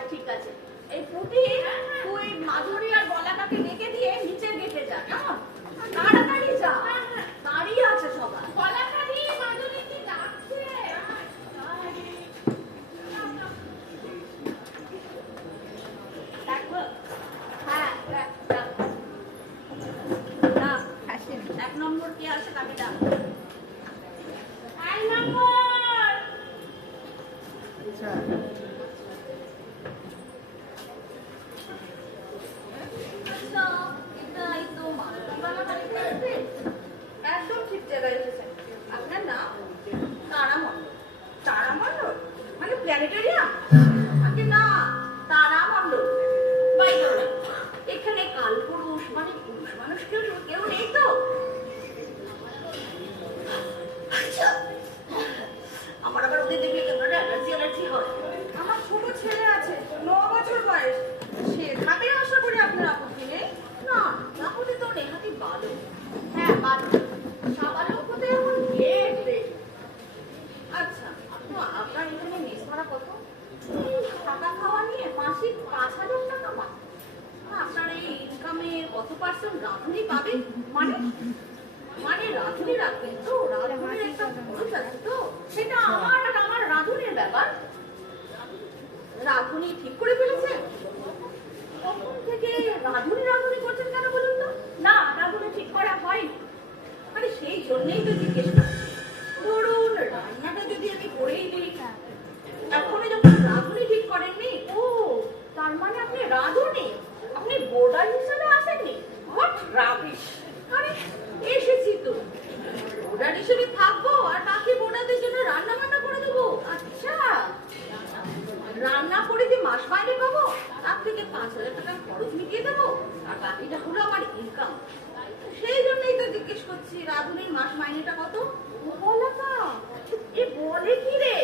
আচ্ছা ঠিক আছে, এই পুটি তুই মাধুরী আর বলাকাকে ডেকে দিয়ে নিচের গেটে যা, কেমন? তাড়াতাড়ি যা, দাঁড়িয়ে আছে সবাই। বলাকারি মাধুরী কি ডাকছে? হ্যাঁ, এক নম্বর কে আছে তাকে ডাক। এক নম্বর। আচ্ছা একদম ঠিক জায়গায় এসেছেন। আপনার নাম তারামণ্ডল? তারামণ্ডল মানে প্ল্যানেটেরিয়াম? আগে না, তারামণ্ডল। এখানে কালপুরুষ মানে পুরুষ মানুষ কেউ নেই তো? আচ্ছা, আমার আবার ওদের দেখলে কেমন অ্যালার্জি হয়। আমার ছোট ছেলে আছে, 9 বছর বয়স, সে খাবে আশা করি আপনার আপত্তি নেই? না, আপত্তি তো নেহাতি ভালো। হ্যাঁ ভালো, সাবালক হতে এখন গেট। আচ্ছা, আপনার এখানে মেস ভাড়া কত? থাকা খাওয়া নিয়ে মাসিক 5,000 টাকা পান। আপনার এই ইনকামে কত পার্সেন্ট রাঁধুনি পাবেন? মানে রাঁধুনি রাখবেন তো? রাঁধুনির একটা খরচ আছে তো, সেটা আমার রাঁধুনির ব্যাপার। রাঁধুনি ঠিক করে ফেলেছেন? কখন থেকে রাঁধুনি করছেন কেন বলুন তো? না, রাঁধুনি ঠিক করা হয়নি। মানে সেই জন্যই তো জিজ্ঞেস করছি। ধরুন রান্নাটা যদি আমি করেই দিই, এখনো যখন রাঁধুনি ঠিক করেননি, ও তার মানে আপনি রাঁধুনি, আপনি বোর্ডার হিসেবে আসেননি? What rubbish! আরে এসেছি তো, বোর্ডার হিসেবে থাকবো আর বাকি বোর্ডারদের জন্য রান্না বান্না করে দেবো। আচ্ছা, রান্না করে যে মাস মাইনে পাবো, তার থেকে 5,000 টাকা খরচ মিটিয়ে দেবো, আর বাকিটা হলো আমার ইনকাম। সেই জন্যই তো জিজ্ঞেস করছি, রাঁধুনির মাস মাইনেটা কত? বলাকা এ বলে কি রে?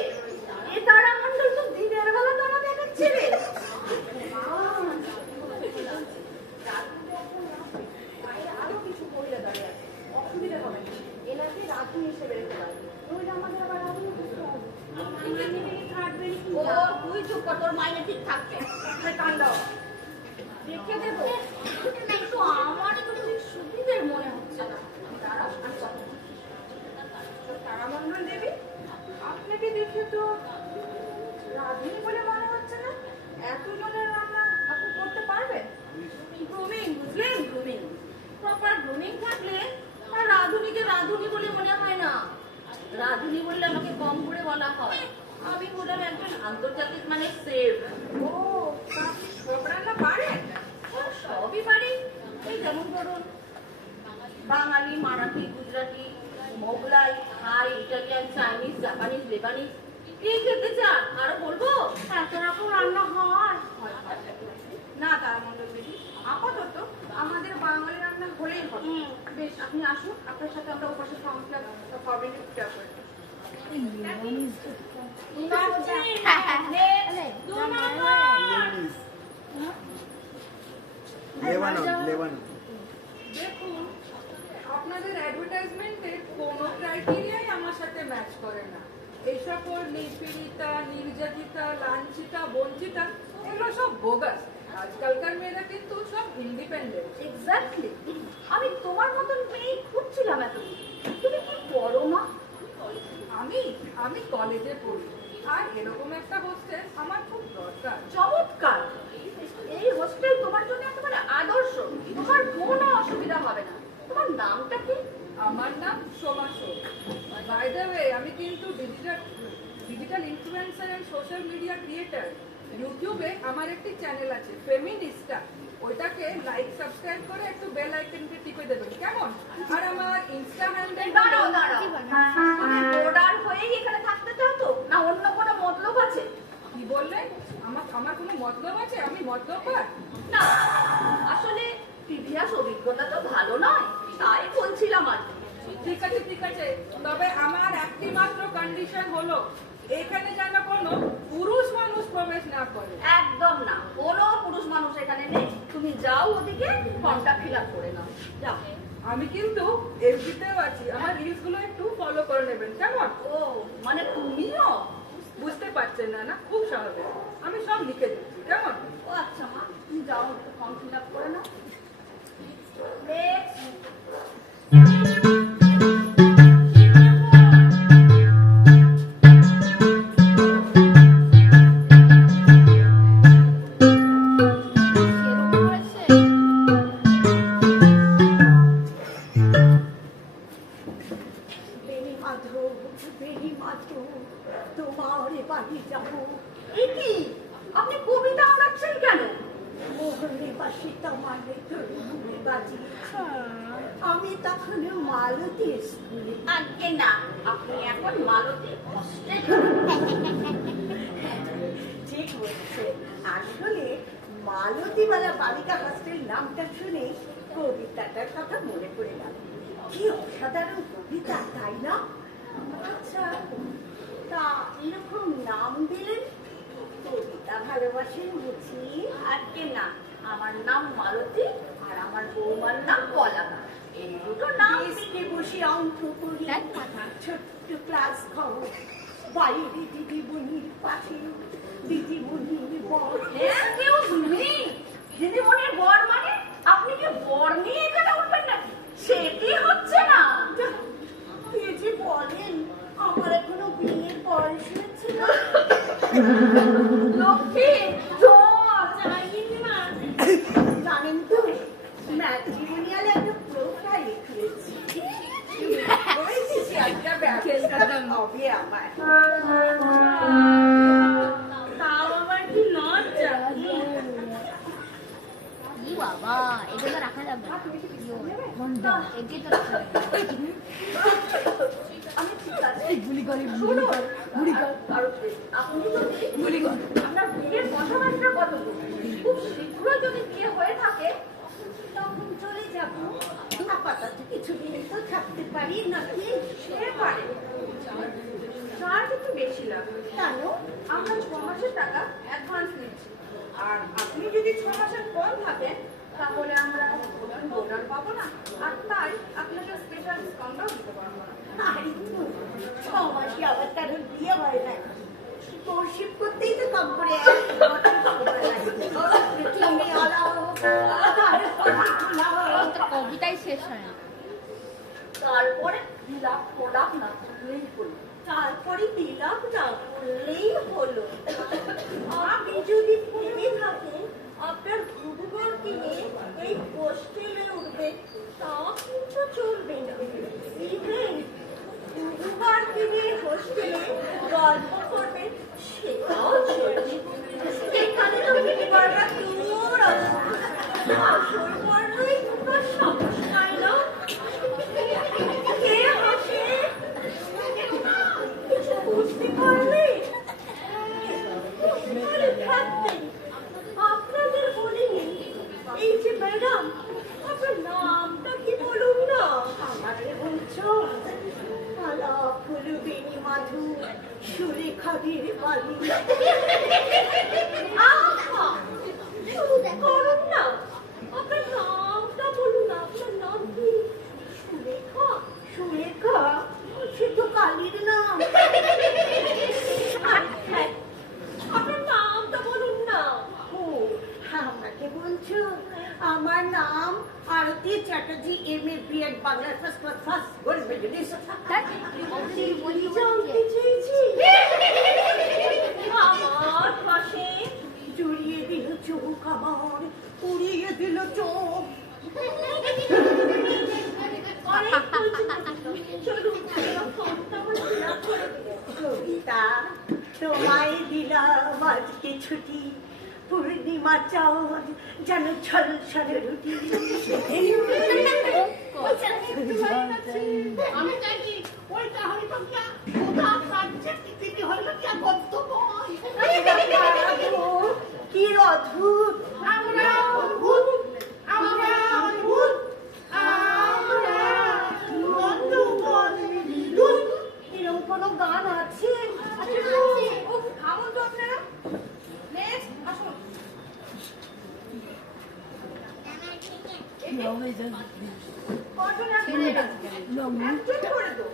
এ তারামণ্ডল তো দিনের বেলা তারা দেখাচ্ছে রে। আরো কিছু করিলে দাঁড়িয়ে আছে, অসুবিধা হবে না, এনাকে রাঁধুনি হিসেবে রেখে পারবে। আমাদের আবার রাঁধুনি বুঝতে হবে। ও তুই চুপ কর, তোর মাইনে ঠিক থাকবে। রেখে দেবো কিন্তু আমার একটু সুবিধের মনে হচ্ছে না। তারামণ্ডল দেবী, আপনাকে দেখে তো রাঁধুনি বলে মনে হচ্ছে না। এতজনের রান্না আপনি করতে পারবেন? গ্রুমিং, বুঝলেন? গ্রুমিং, প্রপার গ্রুমিং থাকলে আর রাঁধুনিকে রাঁধুনি বলে মনে হয় না। রাঁধুনি বললে আমাকে কম করে বলা হয়। আমি বললাম একজন আন্তর্জাতিক মানে সেফ। ও আপনি সব রান্না পারেন? সবই পারি। এই যেমন ধরুন বাঙালি, মারাঠি, গুজরাটি, মোগলাই, থাই, ইটালিয়ান, চাইনিজ, জাপানিজ, লেবানিজ। কি খেতে চান আরো বলবো? এত রকম রান্না হয় না তারামণ্ডল দেবী, আপাতত আমাদের বাঙালি রান্না হলেই হবে। বেশ, আপনি আসুন, আপনার সাথে আমরা উপাসের সংখ্যা ফরমেটিভ শেয়ার করে দেবো। দেখুন, আপনাদের অ্যাডভার্টাইজমেন্টে কোনো ক্রাইটেরিয়াই আমার সাথে ম্যাচ করে না। এই সকল নিপীড়িতা, নির্যাতিতা, লাঞ্ছিতা, বঞ্চিতা, এগুলো সব বোগাস। আজকালকার মেয়েরা কিন্তু সব ইন্ডিপেন্ডেন্ট। এক্স্যাক্টলি, আমি তোমার মতন মেয়ে খুঁজছিলাম এতদিন। তুমি কি পড়ো মা? আমি কলেজে পড়ি, আর এরকম একটা হোস্টেল আমার খুব দরকার। চমৎকার! এই হোস্টেল তোমার জন্য একেবারে আদর্শ। তোমার কোনো অসুবিধা হবে না। তোমার নামটা কি? আমার নাম Soma Som. By the way, আমি কিন্তু digital influencer and social media creator. ইউটিউবে আমার একটি চ্যানেল আছে, ফেমিনিস্টা। ওইটাকে লাইক সাবস্ক্রাইব করে একটু বেল আইকনটা টিপে দেবেন, কেমন? আর আমার ইনস্টা হ্যান্ডেল দাঁড়াও। তুমি বোর্ডার হয়েই এখানে থাকতে চাও তো, না অন্য কোনো মতলব আছে? কি বললেন? আমার কোনো মতলব আছে? আমি মতলব না, আসলে প্রিভিয়াস অভিজ্ঞতা তো ভালো নয়, তাই বলছিলাম আর কি। ঠিক আছে, তবে আমার একটি মাত্র কন্ডিশন হলো, এখানে যেন কোনো পুরুষ মানুষ প্রবেশ না করে। একদম না, কোনো পুরুষ মানুষ এখানে নেই। তুমি যাও ওদিকে, ফর্মটা ফিল আপ করে নাও, যাও। আমি কিন্তু এফবিতেও আছি, আমার রিলস গুলো একটু ফলো করে নেবেন, কেমন? ও মানে তুমিও? বুঝতে পারছেন না? খুব সহজে আমি সব লিখে দিচ্ছি। কেমন? ও আচ্ছা মা, তুমি যাও একটু ফর্ম ফিল আপ করে নাও। Next. তোমার বাড়ি যাবো। এ কি? আপনি কবিতা আওড়াচ্ছেন কেন? মোহনের বাসি তোমার তরুণী বাজি। আমি তখন মালতী স্কুলে। আজকে না, আপনি এখন মালতী হোস্টেলে। ঠিক বলছে। আসলে মালতীবালা বালিকা হোস্টেল নামটা শুনে কবিতাটার কথা মনে পড়ে গেল। কি অসাধারণ কবিতা, তাই না? আচ্ছা, তা এরকম নাম দিলেন? কবিতা ভালোবাসেন বুঝি? আজকে না, আমার নাম মালতী আর আমার বৌমার নাম কলাকা। এই দুটো নাম ডেস্কে বসে অঙ্ক করি, ছোট্ট ক্লাস খাও, বাইরে দিদিমণির পাশে দিদিমণির বর। এক্সকিউজ মি, দিদিমণির বর মানে আপনি কি বর নিয়ে এখানে উঠবেন নাকি? সেটি হচ্ছে না। কে যে বলেন, আমার এখনো বিয়ের বয়স হয়েছে না। লক্ষ্মী জল জানেন তো, ম্যাট্রিমোনিয়ালে একটা প্রোফাইল খুলেছি। একটা ব্যবস্থা হবে আমার। তাও আবার কি লজ্জা। ই বাবা, এটা তো রাখা যাবে না। বন্ধ, একে তো রাখা যাবে না। আমি ঠিক আছে। গুলি করে, শুনুন, গুলি কর। আর আপনি যদি আপনার বিয়ের কথাবার্তা কত দূর? খুব শীঘ্রই যদি বিয়ে হয়ে থাকে তখন চলে যাবো। আপাতত কিছুদিন তো থাকতে পারি নাকি? সে পারে, চার্জ একটু বেশি লাগবে। কেন? আমরা 6 মাসের টাকা অ্যাডভান্স নিচ্ছি, আর আপনি যদি 6 মাসের কম থাকেন তাহলে আমরা বোনাস পাবো না, আর তাই আপনাকে স্পেশাল ডিসকাউন্টও দিতে পারবো না। আরে তো, 6 মাসে আবার কারোর বিয়ে হয় না। তোরশিপ করতেই তো কম করে 1 বছর সময় লাগে। তুমি আলাও, তারপরে খোলাও। তো কবিতাই শেষ হয় না। তারপরে বিলাপ প্রলাপ না করলেই হলো। তারপরে বিলাপ না করলেই হলো। আপনি যদি ভেবে থাকেন আপনার গুরুবরকে নিয়ে এই হোস্টেলে উঠবে, তা কিন্তু চলবে না। ইভেন গুরুবরকে নিয়ে হোস্টেলে গল্প করবে, সেটাও চলবে। এখানে তো গুরুবররা দূর আছে। আসল বর্ণই কোনো সমস্যায় না। কে হাসে? কিছু বুঝতে পারলে? আরে থাকতে, আপনাদের বলিনি। এই যে ম্যাডাম, আপনার নামটা কি বলুন না? আমারে বলছো? আলাপ হলো বেণী মাধু, সুরেখাদের বাড়ি। আহা, চুপ করুন না। আপনার নামটা বলুন না, আপনার নাম কি? সুরেখা? সুরেখা? সে তো কালীর নাম। আচ্ছা, আপনার নামটা বলুন না। ও, আমাকে বলছো? আমার নাম Arati Chatterjee, MA. BEd Bangla first class জানতে চেয়েছি। আমার পাশে জড়িয়ে দিল চোখ, আমার উড়িয়ে দিল চোখ। কবিতা, তোমায় দিলাম আজকে ছুটি, পূর্ণিমা চাঁদ যেন ছলছল রুটি। আমি চাইছি ওই কাহিনীটা কোথা কাটছে পৃথিবী হইল কি গন্তব্য। কি অদ্ভুত! আমরা অদ্ভুত, আমরা অদ্ভুত, আমরা অদ্ভুত। এরকম কোনো গান আছে? ও থামুন তো আপনারা। নেক্সট আসুন। কজন আসবে? একজন করে তো।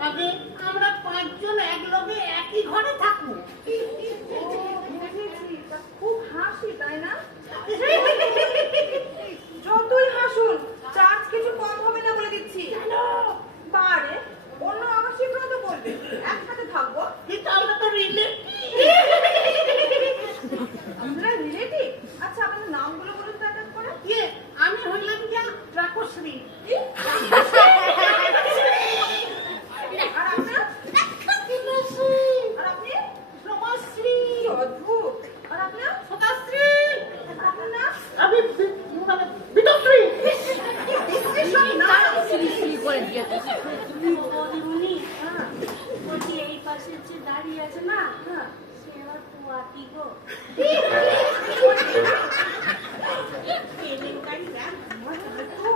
তবে আমরা 5 জন এক লগে একই ঘরে থাকবো। ও বুঝেছি। খুব হাসি তাই না? যতই হাসুন চার্জ কিছু কম হবে না বলে দিচ্ছি। বারে অন্য আবাসিকরা তো বলবে একসাথে থাকবো। কিন্তু আমরা তো আমরা রিলেটিভ? আচ্ছা আপনাদের নামগুলো বলুন তো এক এক করে। আমি হইলাম যা রাকশ্রী। আর আপনার? আর আপনি? রমাশ্রী। কি অদ্ভুত। আর আপনার? সদাশ্রী। আপনার নাম? আমি মানে বিদশ্রী। শ্রী শ্রী করে দিয়েছে। বৌদিমণি, বলছি এই পাশে যে দাঁড়িয়ে আছে না, হ্যাঁ। সে আমার পোয়াতি গো। কেলেঙ্কারি ব্যাগ। ও,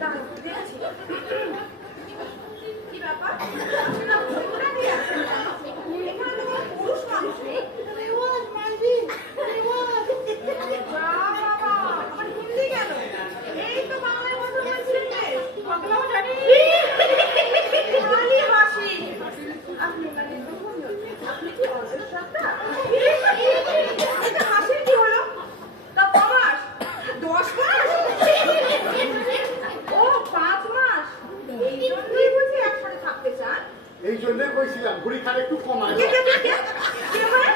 দাঁড়ান, দেখছি। কি ব্যাপার? আপনারা ভোটটা দিয়ে আসছেন কেন? এখানে তো কোনো পুরুষ মানুষ নেই। যা বাবা, আবার হিন্দি কেন? এই তো বাংলায় কথা বলছিলেন বেশ। বাংলাও জানি। খালি হাসি। আপনি মানে আপনি কি অদৃশ্যতা? এটা হাসির কি হলো? তা ক মাস? 10 মাস? ও 5 মাস। এই জন্যই বুঝি একসাথে থাকতে চান? এই জন্যই কইছিলাম ঘুড়ি খাট একটু কমায় কে কে কে কে? কে ভাই?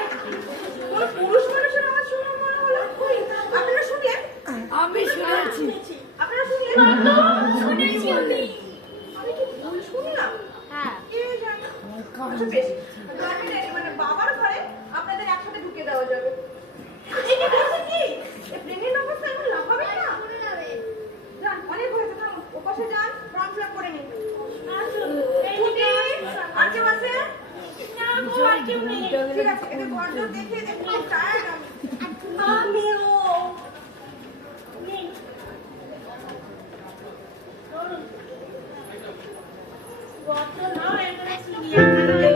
কোন পুরুষ মানুষের আওয়াজ শুনে মনে হলো? কই? আপনারা শুনলেন? আমি শুনেছি। আপনারা শুনলেন? শুনেছি আমি। আমি কি ভুল শুনলাম? হ্যাঁ। কে জানে? আচ্ছা বেশ। তো আমি মানে বাবার ঘরে আপনাদের একসাথে ঢুকে দেওয়া যাবে। এই কি বলছেন কি? এই প্রেগনেন্ট অবস্থায় এখন লাফাবেন না? যান, অনেক হয়েছে, থামুন। ওপাশে যান, ফর্ম ফিল আপ করে নিন। ছুটি। আর কেউ আছে? ঠিক আছে, এদের ঘর দর দেখে দেখুন, টায়ার্ড আমি। আমিও